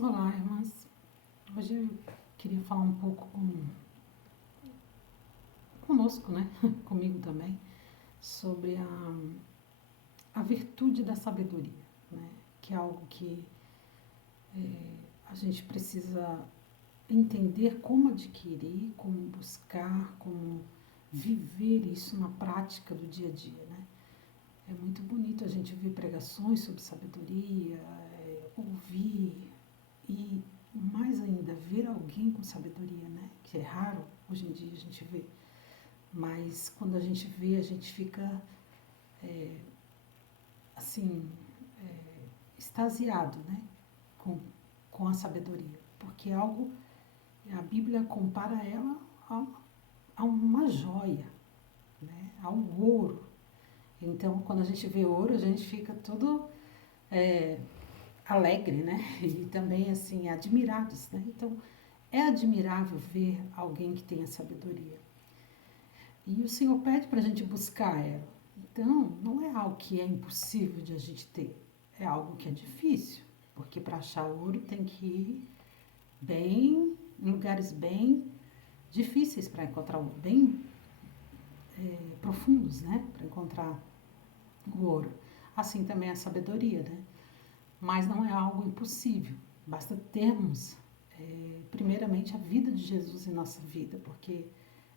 Olá, irmãs. Hoje eu queria falar um pouco conosco, né? Comigo também, sobre a virtude da sabedoria, né? Que é algo que a gente precisa entender como adquirir, como buscar, como viver isso na prática do dia a dia, né? É muito bonito a gente ouvir pregações sobre sabedoria, ouvir e mais ainda ver alguém com sabedoria, né? Que é raro hoje em dia a gente vê. Mas quando a gente vê, a gente fica assim, extasiado, né? Com, com a sabedoria. Porque é algo, a Bíblia compara ela a, a uma joia, né? Ao ouro. Então, quando a gente vê ouro, a gente fica todo alegre, né? E também, assim, admirados, né? Então, é admirável ver alguém que tenha sabedoria. E o Senhor pede para a gente buscar ela. Então, não é algo que é impossível de a gente ter. É algo que é difícil. Porque para achar ouro tem que ir bem, em lugares bem difíceis para encontrar ouro, bem profundos, né? Para encontrar o ouro. Assim também é a sabedoria, né? Mas não é algo impossível. Basta termos, primeiramente, a vida de Jesus em nossa vida, porque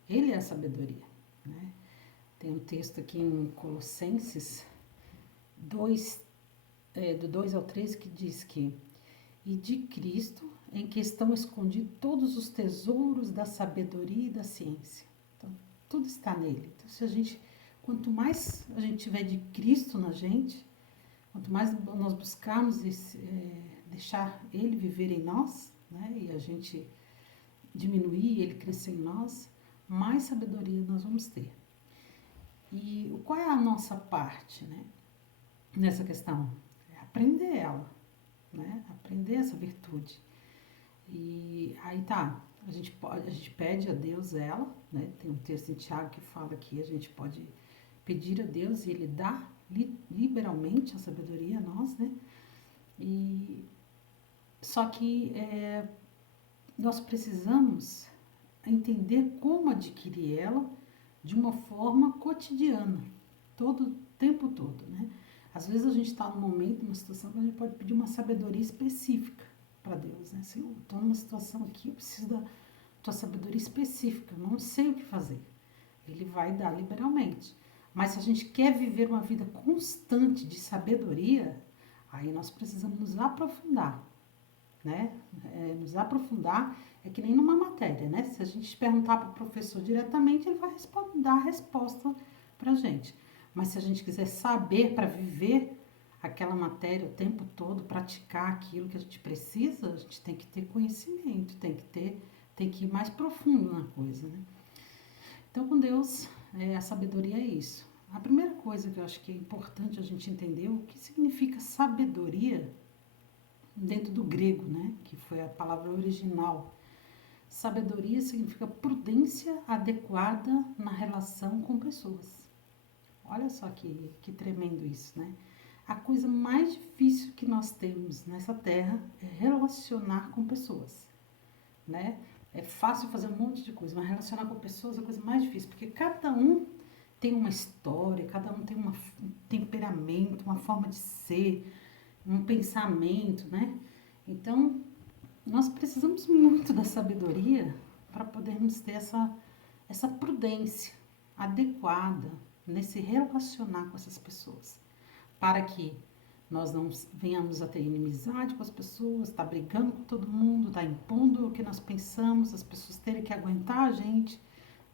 Ele é a sabedoria, né? Tem um texto aqui em Colossenses 2, do 2 ao 13, que diz que e de Cristo, em que estão escondidos todos os tesouros da sabedoria e da ciência. Então, tudo está nele. Então, se a gente, quanto mais a gente tiver de Cristo na gente, quanto mais nós buscarmos deixar Ele viver em nós, né, e a gente diminuir, Ele crescer em nós, mais sabedoria nós vamos ter. E qual é a nossa parte, né, nessa questão? É aprender ela, né? Aprender essa virtude. E aí tá, a gente pede a Deus ela, né? Tem um texto em Tiago que fala que a gente pode pedir a Deus e Ele dá liberalmente a sabedoria a nós, né? E só que nós precisamos entender como adquirir ela de uma forma cotidiana, todo o tempo todo, né? Às vezes a gente está num momento, numa situação que a gente pode pedir uma sabedoria específica para Deus, né? Senhor, estou numa situação aqui, eu preciso da tua sabedoria específica, eu não sei o que fazer. Ele vai dar liberalmente. Mas se a gente quer viver uma vida constante de sabedoria, aí nós precisamos nos aprofundar, né? Nos aprofundar é que nem numa matéria, né? Se a gente perguntar para o professor diretamente, ele vai dar a resposta para a gente. Mas se a gente quiser saber para viver aquela matéria o tempo todo, praticar aquilo que a gente precisa, a gente tem que ter conhecimento, tem que ir mais profundo na coisa, né? Então, com Deus, a sabedoria é isso. A primeira coisa que eu acho que é importante a gente entender é o que significa sabedoria dentro do grego, né? Que foi a palavra original. Sabedoria significa prudência adequada na relação com pessoas. Olha só que tremendo isso, né? A coisa mais difícil que nós temos nessa terra é relacionar com pessoas, né? É fácil fazer um monte de coisa, mas relacionar com pessoas é a coisa mais difícil, porque cada um tem uma história, cada um tem um temperamento, uma forma de ser, um pensamento, né? Então, nós precisamos muito da sabedoria para podermos ter essa prudência adequada nesse relacionar com essas pessoas, para que nós não venhamos a ter inimizade com as pessoas, tá brigando com todo mundo, tá impondo o que nós pensamos, as pessoas terem que aguentar a gente,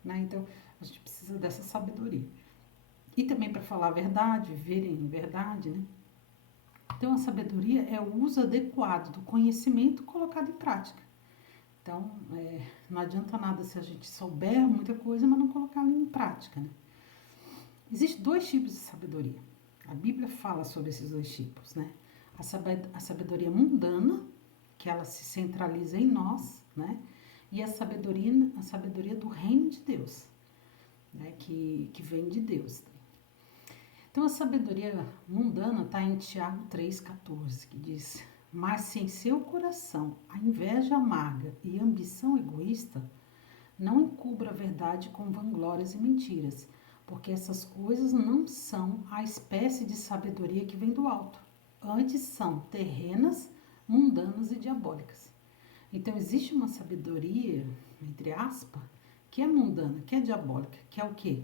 né? Então, a gente precisa dessa sabedoria. E também para falar a verdade, viver em verdade, né? Então, a sabedoria é o uso adequado do conhecimento colocado em prática. Então, não adianta nada se a gente souber muita coisa, mas não colocar ela em prática, né? Existem dois tipos de sabedoria. A Bíblia fala sobre esses dois tipos, né? A sabedoria mundana, que ela se centraliza em nós, né? E a sabedoria do reino de Deus, né? Que vem de Deus. Então, a sabedoria mundana está em Tiago 3,14, que diz: Mas se em seu coração a inveja amarga e a ambição egoísta, não encubra a verdade com vanglórias e mentiras, porque essas coisas não são a espécie de sabedoria que vem do alto. Antes são terrenas, mundanas e diabólicas. Então existe uma sabedoria, entre aspas, que é mundana, que é diabólica, que é o quê?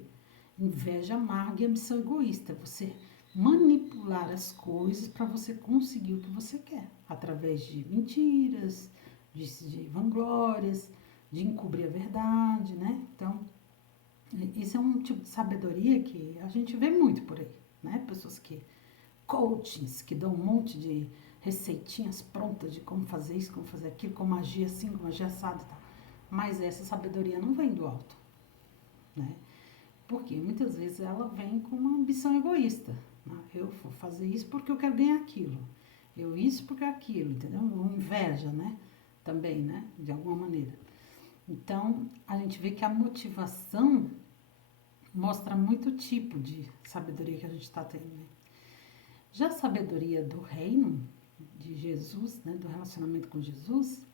Inveja amarga e ambição egoísta. Você manipular as coisas para você conseguir o que você quer, através de mentiras, de vanglórias, de encobrir a verdade, né? Então, isso é um tipo de sabedoria que a gente vê muito por aí, né? Pessoas que, coachings, que dão um monte de receitinhas prontas de como fazer isso, como fazer aquilo, como agir assim, como agir assado e tal. Mas essa sabedoria não vem do alto, né? Porque muitas vezes ela vem com uma ambição egoísta. Né? Eu vou fazer isso porque eu quero ganhar aquilo. Eu isso porque aquilo, entendeu? Uma inveja, né? Também, né? De alguma maneira. Então, a gente vê que a motivação mostra muito tipo de sabedoria que a gente está tendo. Né? Já a sabedoria do reino de Jesus, né? Do relacionamento com Jesus,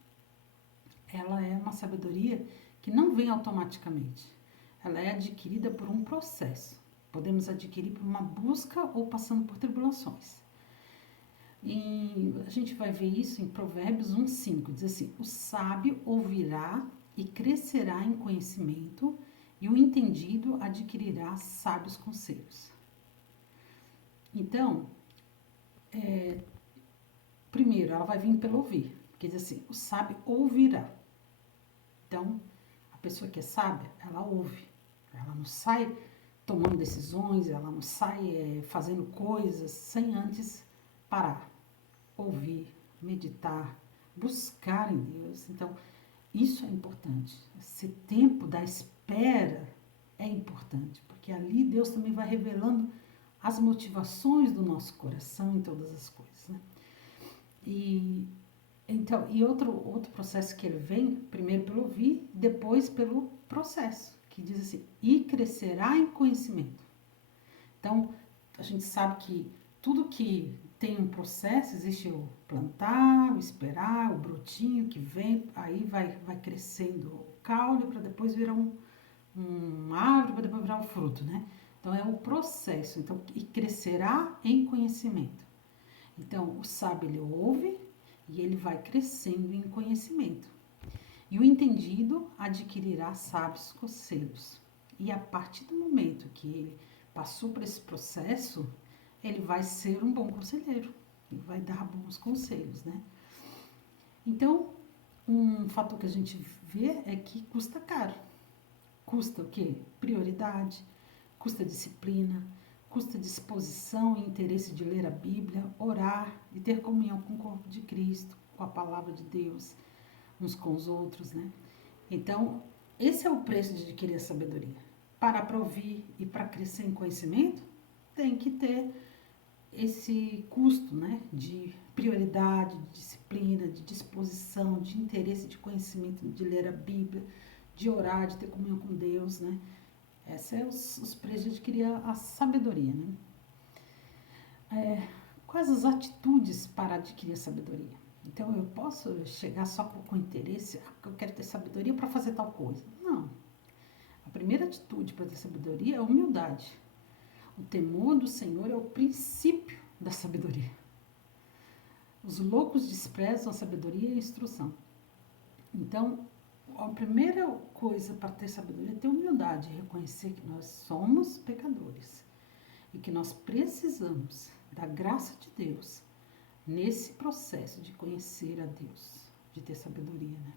ela é uma sabedoria que não vem automaticamente. Ela é adquirida por um processo. Podemos adquirir por uma busca ou passando por tribulações. E a gente vai ver isso em Provérbios 1:5. Diz assim: o sábio ouvirá e crescerá em conhecimento, e o entendido adquirirá sábios conselhos. Então, primeiro, ela vai vir pelo ouvir, porque diz assim: o sábio ouvirá. Então, a pessoa que é sábia, ela ouve. Ela não sai tomando decisões, ela não sai fazendo coisas sem antes parar, ouvir, meditar, buscar em Deus. Então, isso é importante. Esse tempo da espera é importante, porque ali Deus também vai revelando as motivações do nosso coração em todas as coisas. Né? E outro processo que ele vem, primeiro pelo ouvir, depois pelo processo, que diz assim, e crescerá em conhecimento. Então, a gente sabe que tudo que tem um processo, existe o plantar, o esperar, o brotinho que vem, aí vai crescendo o caule para depois virar uma árvore, para depois virar um fruto, né? Então, é o processo. Então, e crescerá em conhecimento. Então, o sábio, ele ouve e ele vai crescendo em conhecimento. E o entendido adquirirá sábios conselhos. E a partir do momento que ele passou por esse processo, ele vai ser um bom conselheiro. Ele vai dar bons conselhos, né? Então, um fator que a gente vê é que custa caro. Custa o quê? Prioridade, custa disciplina, custa disposição e interesse de ler a Bíblia, orar e ter comunhão com o corpo de Cristo, com a palavra de Deus, uns com os outros, né? Então, esse é o preço de adquirir a sabedoria. Para ouvir e para crescer em conhecimento, tem que ter esse custo, né? De prioridade, de disciplina, de disposição, de interesse, de conhecimento, de ler a Bíblia, de orar, de ter comunhão com Deus, né? Esses são os preços de adquirir a sabedoria, né? Quais as atitudes para adquirir a sabedoria? Então, eu posso chegar só com interesse, porque eu quero ter sabedoria para fazer tal coisa. Não. A primeira atitude para ter sabedoria é a humildade. O temor do Senhor é o princípio da sabedoria. Os loucos desprezam a sabedoria e a instrução. Então, a primeira coisa para ter sabedoria é ter humildade, reconhecer que nós somos pecadores e que nós precisamos da graça de Deus nesse processo de conhecer a Deus, de ter sabedoria, né?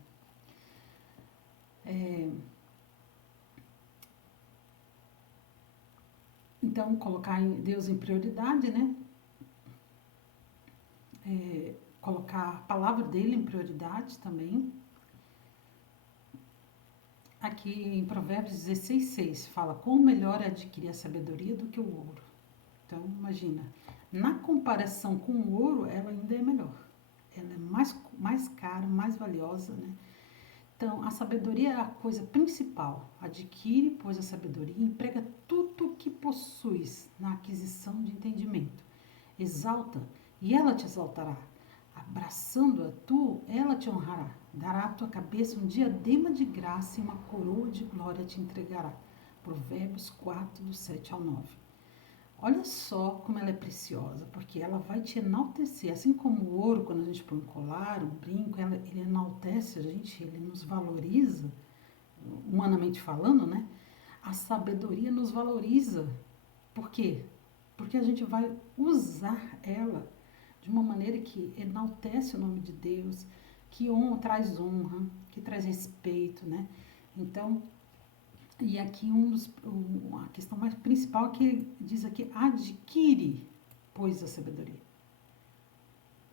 Então, colocar Deus em prioridade, né? Colocar a palavra dele em prioridade também. Aqui em Provérbios 16:6 fala: quão melhor é adquirir a sabedoria do que o ouro. Então, imagina, na comparação com o ouro, ela ainda é melhor. Ela é mais cara, mais valiosa, né? Então, a sabedoria é a coisa principal. Adquire, pois, a sabedoria e emprega tudo o que possuis na aquisição de entendimento. Exalta, e ela te exaltará. abraçando-a tu, ela te honrará. Dará à tua cabeça um diadema de graça e uma coroa de glória te entregará. Provérbios 4, do 7 ao 9. Olha só como ela é preciosa, porque ela vai te enaltecer. Assim como o ouro, quando a gente põe um colar, um brinco, ele enaltece a gente, ele nos valoriza, humanamente falando, né? A sabedoria nos valoriza. Por quê? Porque a gente vai usar ela de uma maneira que enaltece o nome de Deus, que traz honra, que traz respeito, né? Então, e aqui a questão mais principal é que diz aqui, adquire, pois, a sabedoria.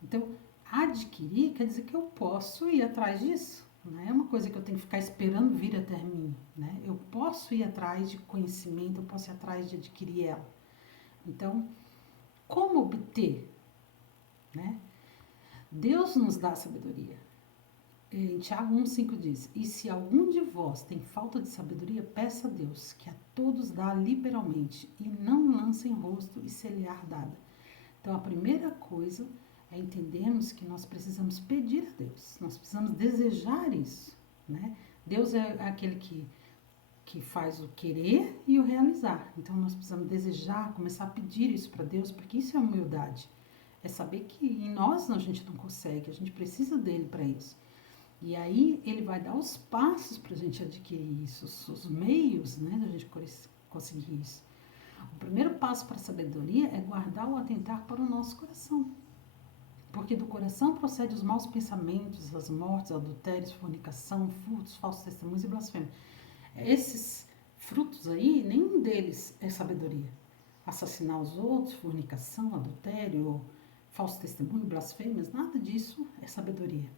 Então, adquirir quer dizer que eu posso ir atrás disso. Não é uma coisa que eu tenho que ficar esperando vir até mim. Né? Eu posso ir atrás de conhecimento, eu posso ir atrás de adquirir ela. Então, como obter? Né? Deus nos dá sabedoria. Em Tiago 1,5 diz, e se algum de vós tem falta de sabedoria, peça a Deus, que a todos dá liberalmente, e não lança em rosto e ser-lhe-á dada. Então, a primeira coisa é entendermos que nós precisamos pedir a Deus, nós precisamos desejar isso, né? Deus é aquele que faz o querer e o realizar. Então, nós precisamos desejar, começar a pedir isso para Deus, porque isso é humildade. É saber que em nós a gente não consegue, a gente precisa dele para isso. E aí ele vai dar os passos para a gente adquirir isso, os meios, né, da gente conseguir isso. O primeiro passo para a sabedoria é guardar ou atentar para o nosso coração. Porque do coração procedem os maus pensamentos, as mortes, adultérios, fornicação, furtos, falsos testemunhos e blasfêmia. Esses frutos aí, nenhum deles é sabedoria. Assassinar os outros, fornicação, adultério, falso testemunho, blasfêmias, nada disso é sabedoria.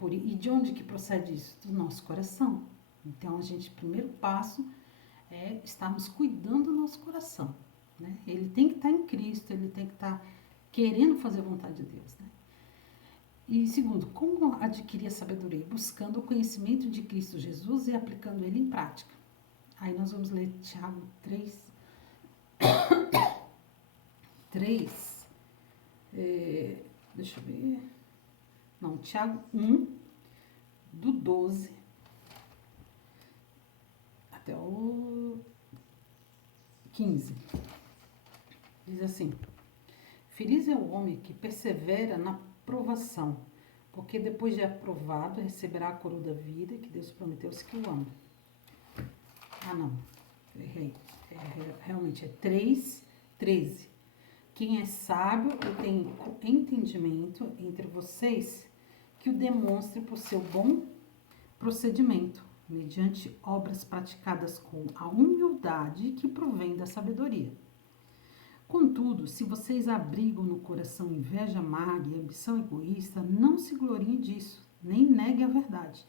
E de onde que procede isso? Do nosso coração. Então, o primeiro passo é estarmos cuidando do nosso coração. Né? Ele tem que estar em Cristo, ele tem que estar querendo fazer a vontade de Deus. Né? E segundo, como adquirir a sabedoria? Buscando o conhecimento de Cristo Jesus e aplicando ele em prática. Aí nós vamos ler Tiago 3, deixa eu ver, não, Tiago 1, do 12 até o 15. Diz assim, feliz é o homem que persevera na provação, porque depois de aprovado receberá a coroa da vida que Deus prometeu aos que o amam. Ah, não, realmente é 3:13. Quem é sábio e tem entendimento entre vocês, que o demonstre por seu bom procedimento, mediante obras praticadas com a humildade que provém da sabedoria. Contudo, se vocês abrigam no coração inveja amarga e ambição egoísta, não se gloriem disso, nem neguem a verdade.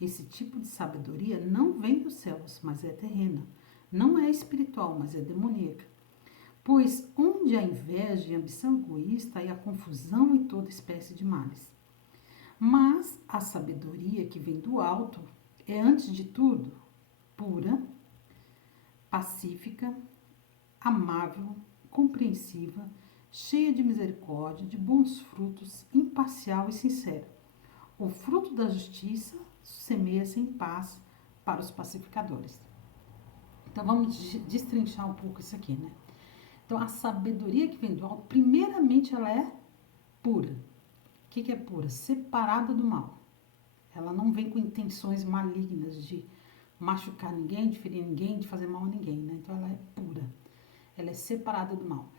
Esse tipo de sabedoria não vem dos céus, mas é terrena. Não é espiritual, mas é demoníaca. Pois onde há inveja e ambição egoísta, há confusão e toda espécie de males. Mas a sabedoria que vem do alto é, antes de tudo, pura, pacífica, amável, compreensiva, cheia de misericórdia, de bons frutos, imparcial e sincera. O fruto da justiça semeia-se em paz para os pacificadores. Então vamos destrinchar um pouco isso aqui, né? Então a sabedoria que vem do alto, primeiramente ela é pura. O que é pura? Separada do mal. Ela não vem com intenções malignas de machucar ninguém, de ferir ninguém, de fazer mal a ninguém, né? Então ela é pura. Ela é separada do mal.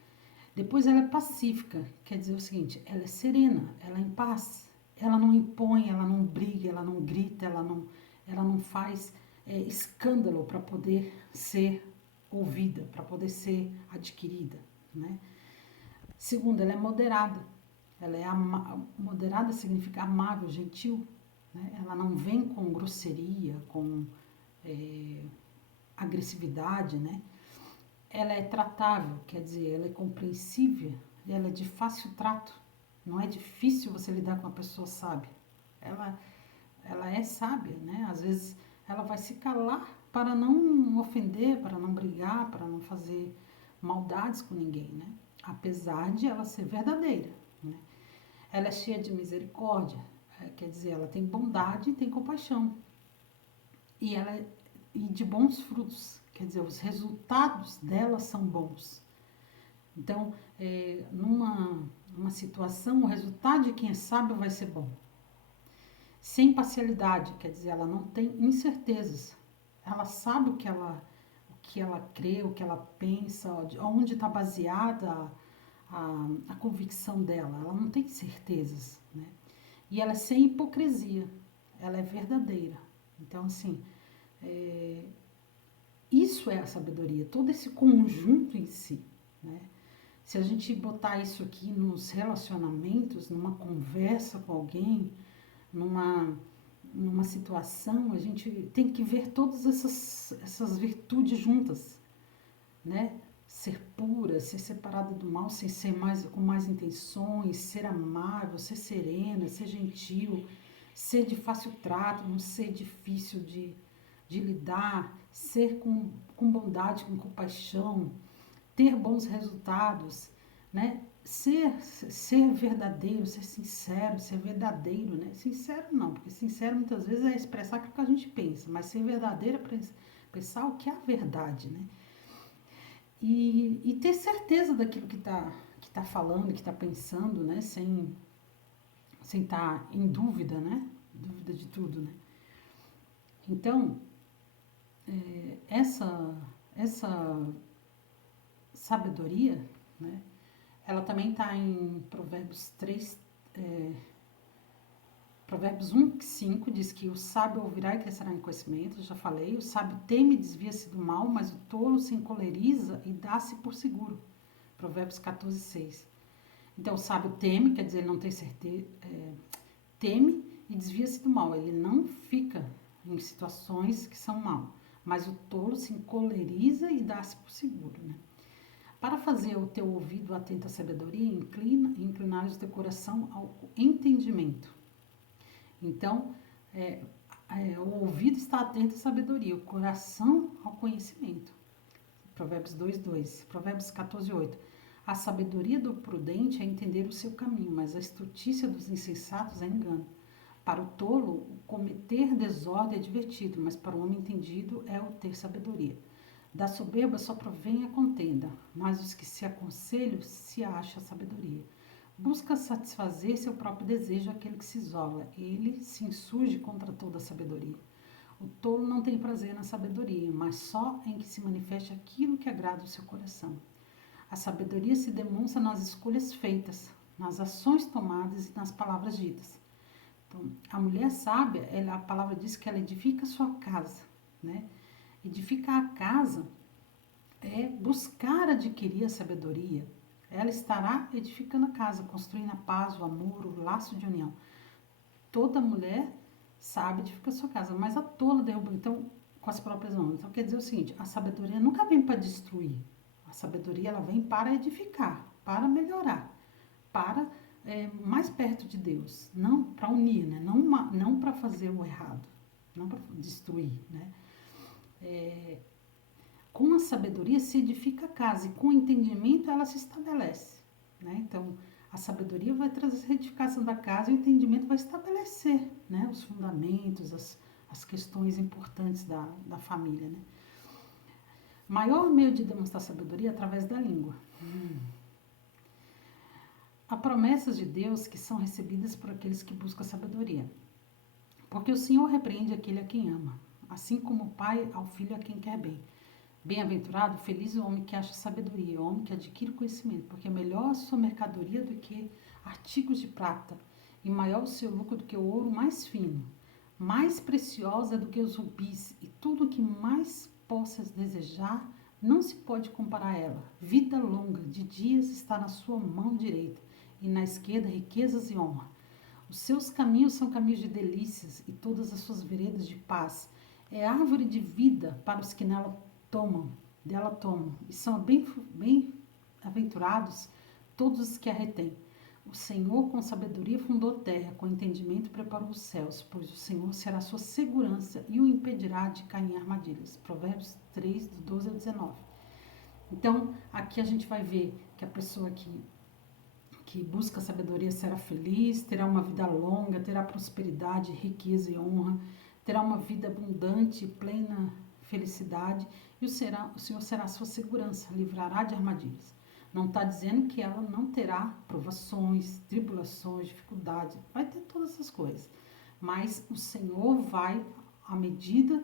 Depois ela é pacífica, quer dizer o seguinte, ela é serena, ela é em paz. Ela não impõe, ela não briga, ela não grita, ela não faz escândalo para poder ser ouvida, para poder ser adquirida, né? Segundo, ela é moderada. Ela é moderada significa amável, gentil, né? Ela não vem com grosseria, com agressividade, né? Ela é tratável, quer dizer, ela é compreensível, ela é de fácil trato. Não é difícil você lidar com uma pessoa sábia. Ela é sábia, né? Às vezes ela vai se calar para não ofender, para não brigar, para não fazer maldades com ninguém, né? Apesar de ela ser verdadeira, né? ela é cheia de misericórdia, quer dizer, ela tem bondade e tem compaixão. E de bons frutos, quer dizer, os resultados dela são bons. Então, numa situação, o resultado de quem é sábio vai ser bom. Sem parcialidade, quer dizer, ela não tem incertezas. Ela sabe o que ela crê, o que ela pensa, onde está baseada a convicção dela. Ela não tem certezas, né? E ela é sem hipocrisia, ela é verdadeira. Então, assim, isso é a sabedoria, todo esse conjunto em si, né? Se a gente botar isso aqui nos relacionamentos, numa conversa com alguém, numa situação, a gente tem que ver todas essas virtudes juntas, né? Ser pura, ser separada do mal, ser com mais intenções, ser amável, ser serena, ser gentil, ser de fácil trato, não ser difícil de lidar, ser com bondade, com compaixão, ter bons resultados, né? Ser verdadeiro, ser sincero, ser verdadeiro, né? Sincero não, porque sincero muitas vezes é expressar aquilo que a gente pensa, mas ser verdadeiro é pensar o que é a verdade, né? E ter certeza daquilo que tá falando, que está pensando, né? Sem estar em dúvida, né? Dúvida de tudo, né? Então, essa sabedoria, né? Ela também está em Provérbios 3, Provérbios 1, 5, diz que o sábio ouvirá e crescerá em conhecimento, já falei, o sábio teme e desvia-se do mal, mas o tolo se encoleriza e dá-se por seguro. Provérbios 14, 6. Então, o sábio teme, quer dizer, ele não tem certeza, teme e desvia-se do mal, ele não fica em situações que são mal, mas o tolo se encoleriza e dá-se por seguro, né? Para fazer o teu ouvido atento à sabedoria, inclinares o teu coração ao entendimento. Então, o ouvido está atento à sabedoria, o coração ao conhecimento. Provérbios 2:2. Provérbios 14:8. A sabedoria do prudente é entender o seu caminho, mas a estutícia dos insensatos é engano. Para o tolo, o cometer desordem é divertido, mas para o homem entendido é o ter sabedoria. Da soberba só provém a contenda, mas os que se aconselham se acha a sabedoria. Busca satisfazer seu próprio desejo aquele que se isola. Ele se insurge contra toda a sabedoria. O tolo não tem prazer na sabedoria, mas só em que se manifeste aquilo que agrada o seu coração. A sabedoria se demonstra nas escolhas feitas, nas ações tomadas e nas palavras ditas. Então, a mulher sábia, a palavra diz que ela edifica a sua casa, né? Edificar a casa é buscar adquirir a sabedoria. Ela estará edificando a casa, construindo a paz, o amor, o laço de união. Toda mulher sabe edificar a sua casa, mas a tola derruba, então, com as próprias mãos. Então, quer dizer o seguinte, a sabedoria nunca vem para destruir. A sabedoria, ela vem para edificar, para melhorar, para mais perto de Deus. Não para unir, né? Não para fazer o errado, não para destruir, né? Com a sabedoria se edifica a casa e com o entendimento ela se estabelece, né? Então, a sabedoria vai trazer a edificação da casa e o entendimento vai estabelecer, né, os fundamentos, as questões importantes da família, né? Maior meio de demonstrar sabedoria é através da língua. Há promessas de Deus que são recebidas por aqueles que buscam a sabedoria. Porque o Senhor repreende aquele a quem ama, assim como o pai ao filho a quem quer bem. Bem-aventurado, feliz o homem que acha sabedoria, o homem que adquire conhecimento, porque é melhor a sua mercadoria do que artigos de prata, e maior o seu lucro do que o ouro mais fino. Mais preciosa do que os rubis, e tudo o que mais possas desejar não se pode comparar a ela. Vida longa de dias está na sua mão direita, e na esquerda riquezas e honra. Os seus caminhos são caminhos de delícias, e todas as suas veredas de paz. É árvore de vida para os que dela tomam, e são bem-aventurados todos os que a retêm. O Senhor com sabedoria fundou a terra, com entendimento preparou os céus, pois o Senhor será sua segurança e o impedirá de cair em armadilhas. Provérbios 3, do 12 ao 19. Então, aqui a gente vai ver que a pessoa que que busca sabedoria será feliz, terá uma vida longa, terá prosperidade, riqueza e honra, terá uma vida abundante, plena felicidade, e o Senhor será a sua segurança, livrará de armadilhas. Não está dizendo que ela não terá provações, tribulações, dificuldades, vai ter todas essas coisas. Mas o Senhor vai, à medida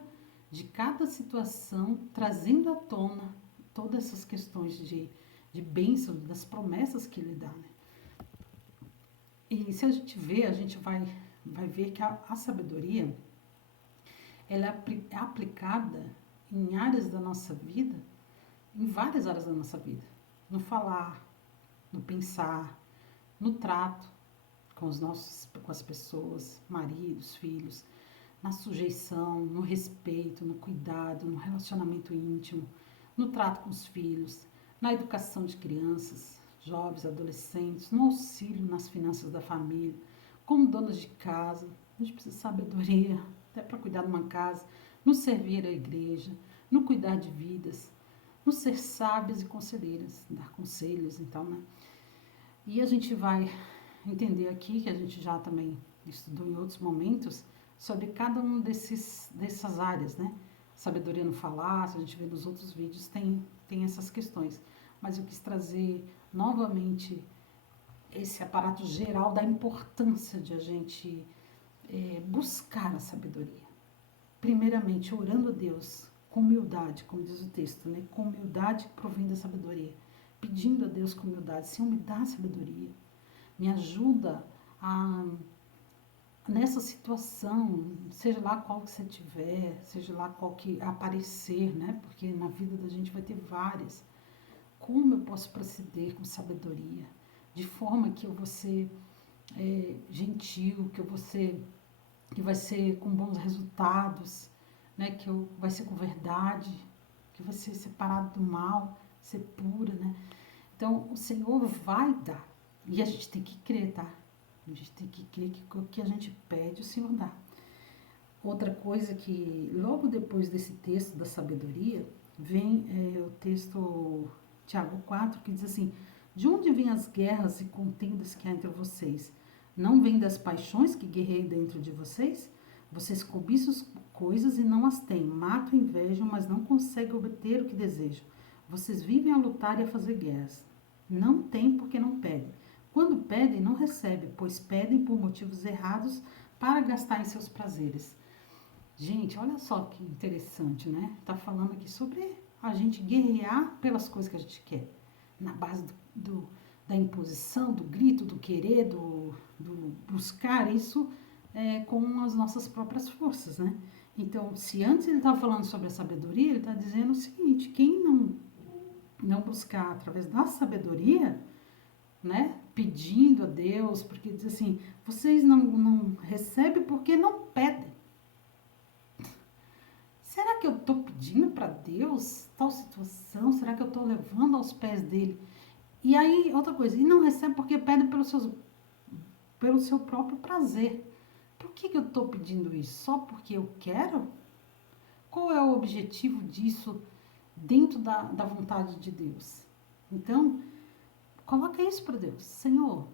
de cada situação, trazendo à tona todas essas questões de bênção, das promessas que Ele dá. Né? E se a gente vai ver que a sabedoria, ela é aplicada em áreas da nossa vida, em várias áreas da nossa vida. No falar, no pensar, no trato com as pessoas, maridos, filhos, na sujeição, no respeito, no cuidado, no relacionamento íntimo, no trato com os filhos, na educação de crianças, jovens, adolescentes, no auxílio nas finanças da família, como donas de casa. A gente precisa de sabedoria até para cuidar de uma casa, no servir a igreja, no cuidar de vidas, no ser sábias e conselheiras, dar conselhos, então, né? E a gente vai entender aqui, que a gente já também estudou em outros momentos, sobre cada um dessas áreas, né? Sabedoria no falar, se a gente vê nos outros vídeos, tem essas questões. Mas eu quis trazer novamente esse aparato geral da importância de a gente buscar a sabedoria. Primeiramente, orando a Deus com humildade, como diz o texto, né? Com humildade provém da sabedoria. Pedindo a Deus com humildade, Senhor, me dá sabedoria. Me ajuda nessa situação, seja lá qual que você tiver, seja lá qual que aparecer, né? Porque na vida da gente vai ter várias. Como eu posso proceder com sabedoria? De forma que eu vou ser gentil, que vai ser com bons resultados, né? Que vai ser com verdade, que vai ser separado do mal, ser pura, né? Então, o Senhor vai dar. E a gente tem que crer, tá? A gente tem que crer que o que a gente pede, o Senhor dá. Outra coisa que, logo depois desse texto da sabedoria, vem o texto Tiago 4, que diz assim: de onde vêm as guerras e contendas que há entre vocês? Não vêm das paixões que guerreiam dentro de vocês? Vocês cobiçam coisas e não as têm, matam e invejam, mas não conseguem obter o que desejam. Vocês vivem a lutar e a fazer guerras. Não têm porque não pedem. Quando pedem, não recebem, pois pedem por motivos errados para gastar em seus prazeres. Gente, olha só que interessante, né? Tá falando aqui sobre a gente guerrear pelas coisas que a gente quer. Na base da imposição, do grito, do querer, do buscar isso com as nossas próprias forças, né? Então, se antes ele estava falando sobre a sabedoria, ele está dizendo o seguinte: quem não buscar através da sabedoria, né? Pedindo a Deus, porque diz assim, vocês não recebem porque não pedem. Será que eu estou pedindo para Deus tal situação? Será que eu estou levando aos pés dele? E aí, outra coisa, e não recebe porque pede pelo seu próprio prazer. Por que eu estou pedindo isso? Só porque eu quero? Qual é o objetivo disso dentro da vontade de Deus? Então, coloca isso para Deus. Senhor,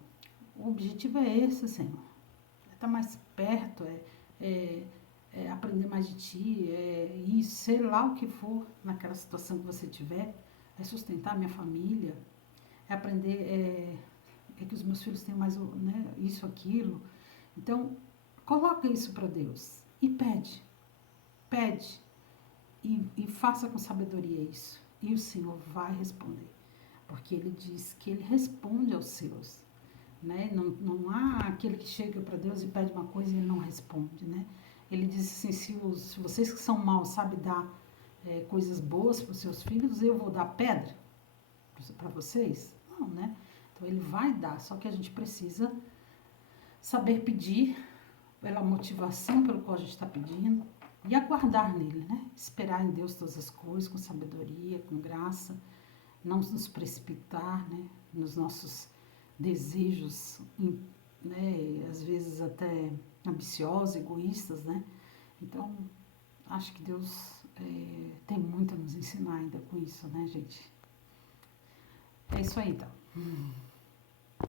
o objetivo é esse, Senhor. É estar mais perto, aprender mais de ti, isso, sei lá o que for naquela situação que você tiver, é sustentar minha família, é aprender que os meus filhos tenham mais isso, aquilo. Então, coloca isso para Deus e pede e faça com sabedoria isso. E o Senhor vai responder, porque Ele diz que Ele responde aos seus. Né? Não há aquele que chega para Deus e pede uma coisa e Ele não responde. Né? Ele diz assim, se vocês que são maus sabem dar coisas boas para os seus filhos, eu vou dar pedra para vocês? Não, né? Então Ele vai dar, só que a gente precisa saber pedir pela motivação pelo qual a gente está pedindo e aguardar nele, né? Esperar em Deus todas as coisas com sabedoria, com graça, não nos precipitar, né? Nos nossos desejos, né? Às vezes até ambiciosos, egoístas, né? Então, acho que Deus tem muito a nos ensinar ainda com isso, né, gente? É isso aí, então.